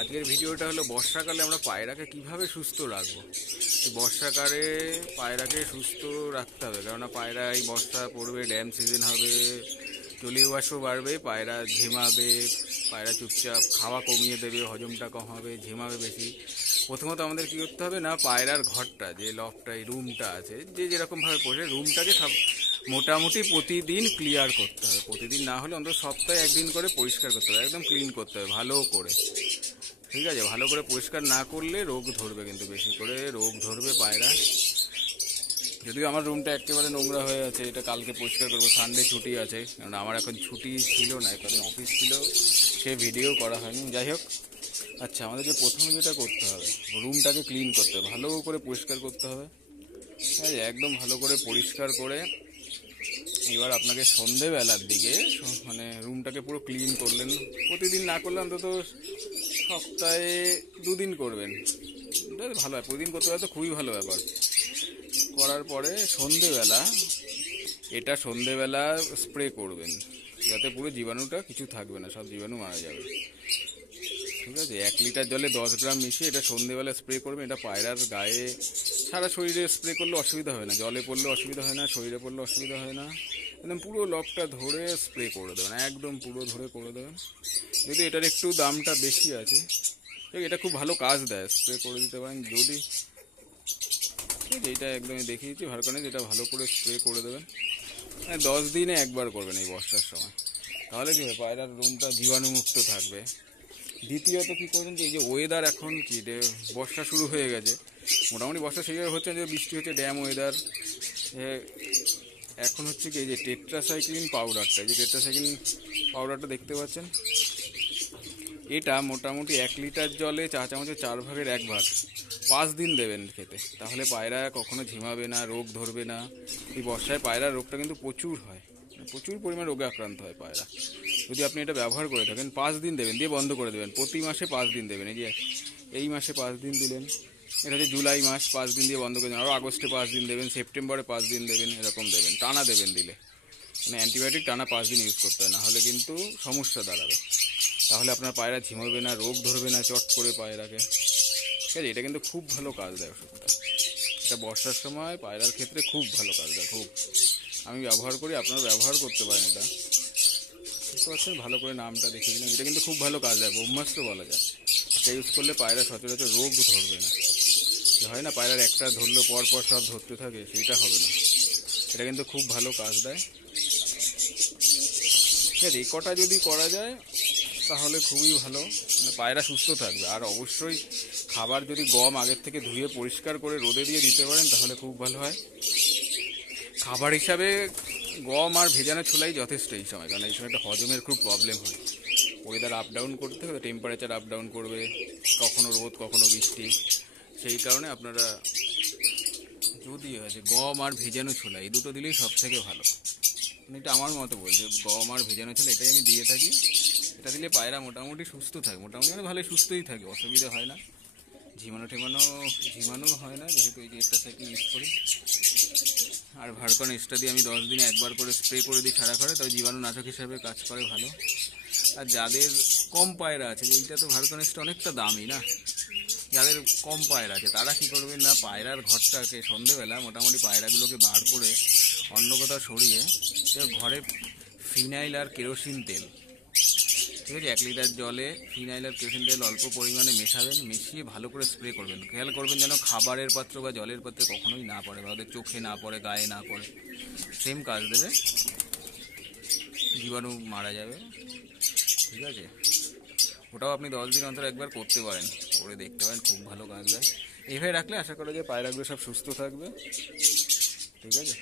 আজকের ভিডিওটা হলো বর্ষাকালে আমরা পায়রাকে কিভাবে সুস্থ রাখবো। বর্ষাকালে পায়রাকে সুস্থ রাখতে হবে, কেননা পায়রা এই বর্ষা পড়বে, ড্যাম সিজন হবে, জলীয় বাষ্প বাড়বে, পায়রা ঝিমাবে, পায়রা চুপচাপ খাওয়া কমিয়ে দেবে, হজমটা কম হবে, ঝিমাবে বেশি। প্রথমত আমাদের কী করতে হবে না, পায়রার ঘরটা যে লফটা এই রুমটা আছে, যে যেরকমভাবে পড়ে রুমটাকে সব মোটামুটি প্রতিদিন ক্লিয়ার করতে হবে। প্রতিদিন না হলে অন্তত সপ্তাহে একদিন করে পরিষ্কার করতে হবে, একদম ক্লিন করতে হবে ভালো করে। ঠিক আছে, ভালো করে পরিষ্কার না করলে রোগ ধরবে, কিন্তু বেশি করে রোগ ধরবে পায়রা। যদিও আমার রুমটা একেবারে নোংরা হয়ে আছে, এটা কালকে পরিষ্কার করবো। সানডে ছুটি আছে, কারণ আমার এখন ছুটি ছিল না, এখন অফিস ছিল, সে ভিডিও করা হয়নি। যাই হোক, আচ্ছা, আমাদের যে প্রথমে যেটা করতে হবে, রুমটাকে ক্লিন করতে হবে, ভালো করে পরিষ্কার করতে হবে। হ্যাঁ, একদম ভালো করে পরিষ্কার করে এবার আপনাকে সন্ধেবেলার দিকে মানে রুমটাকে পুরো ক্লিন করলেন। প্রতিদিন না করলে অন্তত সপ্তাহে 2 দিন করবেন, ভালো হয়। প্রতিদিন করতে পারে তো খুবই ভালো ব্যাপার। করার পরে সন্ধেবেলা স্প্রে করবেন, যাতে পুরো জীবাণুটা কিছু থাকবে না, সব জীবাণু মারা যাবে। ঠিক আছে, 1 লিটার জলে 10 গ্রাম মিশিয়ে এটা সন্ধেবেলা স্প্রে করবেন। এটা পায়রার গায়ে, সারা শরীরে স্প্রে করলে অসুবিধা হয় না, জলে পড়লে অসুবিধা হয় না, শরীরে পড়লে অসুবিধা হয় না। একদম পুরো লকটা ধরে স্প্রে করে দেবেন, একদম পুরো ধরে করে দেবেন। যদি এটার একটু দামটা বেশি আছে, এটা খুব ভালো কাজ দেয়, স্প্রে করে দিতে পারেন যদি। এইটা একদমই দেখিয়েছি ভারকানে, যেটা ভালো করে স্প্রে করে দেবেন। 10 দিনে একবার করবেন এই বর্ষার সময়, তাহলে কি হবে, পায়রার রুমটা জীবাণুমুক্ত থাকবে। দ্বিতীয়ত কী করবেন, যে এই যে ওয়েদার এখন কি বর্ষা শুরু হয়ে গেছে, মোটামুটি বর্ষা সেইভাবে হচ্ছে যে বৃষ্টি হচ্ছে, ড্যাম ওয়েদার। এখন হচ্ছে কি, এই যে টেট্রাসাইক্লিন পাউডারটা, এই যে টেট্রাসাইক্লিন পাউডারটা দেখতে পাচ্ছেন, এটা মোটামুটি 1 লিটার জলে 4 চামচের 4 ভাগের 1 ভাগ 5 দিন দেবেন খেতে। তাহলে পায়রা কখনো ঝিমাবে না, রোগ ধরবে না। এই বর্ষায় পায়রার রোগটা কিন্তু প্রচুর হয়, প্রচুর পরিমাণ রোগে আক্রান্ত হয় পায়রা। যদি আপনি এটা ব্যবহার করে থাকেন, 5 দিন দেবেন, দিয়ে বন্ধ করে দেবেন। প্রতি মাসে 5 দিন দেবেন। এই যে এই মাসে 5 দিন দিলেন, এটা হচ্ছে জুলাই মাস, 5 দিন দিয়ে বন্ধ করে দেবেন। আরও আগস্টে 5 দিন দেবেন, সেপ্টেম্বরে 5 দিন দেবেন, এরকম দেবেন, টানা দেবেন। দিলে মানে অ্যান্টিবায়োটিক টানা 5 দিন ইউজ করতে হয়, না হলে কিন্তু সমস্যা দাঁড়াবে। তাহলে আপনার পায়রা ঝিমাবে না, রোগ ধরবে না চট করে পায়রাকে। ঠিক আছে, এটা কিন্তু খুব ভালো কাজ দেয় ওষুধটা। এটা বর্ষার সময় পায়রার ক্ষেত্রে খুব ভালো কাজ দেয়, খুব। আমি ব্যবহার করি, আপনারা ব্যবহার করতে পারেন। এটা বুঝতে পারছেন, ভালো করে নামটা দেখে দিলাম। এটা কিন্তু খুব ভালো কাজ দেয়, ব্রহ্মাস্ত্র বলা যায়। এটা ইউজ করলে পায়রা সচরাচর রোগ ধরবে না। যে হয় না, পায়রার একটা ধরলে পর পর সব ধরতে থাকে, সেইটা হবে না। এটা কিন্তু খুব ভালো কাজ দেয়। ঠিক আছে, এই কটা যদি করা যায় তাহলে খুবই ভালো, মানে পায়রা সুস্থ থাকবে। আর অবশ্যই খাবার যদি গম আগের থেকে ধুয়ে পরিষ্কার করে রোদে দিয়ে দিতে পারেন, তাহলে খুব ভালো হয়। খাবার হিসাবে গম আর ভেজানো ছোলাই যথেষ্ট এই সময়, কারণ এই সময়টা হজমের খুব প্রবলেম হয়। ওয়েদার আপ ডাউন করতে হবে, টেম্পারেচার আপ ডাউন করবে, কখনো রোদ কখনো বৃষ্টি। সেই কারণে আপনারা যদি আছে গম আর ভেজানো ছোলা, এই দুটো দিলেই সব থেকে ভালো। এটা আমার মতো বলছে, গম আর ভেজানো ছোলা এটাই আমি দিয়ে থাকি। এটা দিলে পায়রা মোটামুটি সুস্থ থাকে, মোটামুটি মানে ভালোই সুস্থই থাকে, অসুবিধা হয় না। ঝিমানো হয় না, যেহেতু এই যে টেট্রাসাইক্লিন ইউজ করি। আর ভারকন এক্সট্রা দিয়ে আমি 10 দিনে একবার করে স্প্রে করে দিই সারা ঘরে, তবে জীবাণুনাশক হিসাবে কাজ করে ভালো। আর যাদের কম পায়রা আছে, এইটা তো ভারকন এক্সট্রা অনেকটা দামি না, যাদের কম পায়রা আছে তারা কী করবেন না, পায়রার ঘরটাকে সন্ধেবেলা মোটামুটি পায়রাগুলোকে বার করে অন্য কোথাও সরিয়ে ঘরে ফিনাইল আর কেরোসিন তেল, ঠিক আছে, 1 লিটার জলে ফিনাইল আর কেরোসিন তেল অল্প পরিমাণে মেশাবেন, মিশিয়ে ভালো করে স্প্রে করবেন। খেয়াল করবেন যেন খাবারের পাত্র বা জলের পাত্রে কখনোই না পড়ে, বা ওদের চোখে না পড়ে, গায়ে না পড়ে। সেম কাজ দেবে, জীবাণু মারা যাবে। ঠিক আছে, ওটাও আপনি 10 দিন অন্তর একবার করতে পারেন, করে দেখতে পারেন, খুব ভালো কাজ দেয়। এইভাবে রাখলে আশা করা যায় পায়রাগুলো সব সুস্থ থাকবে। ঠিক আছে।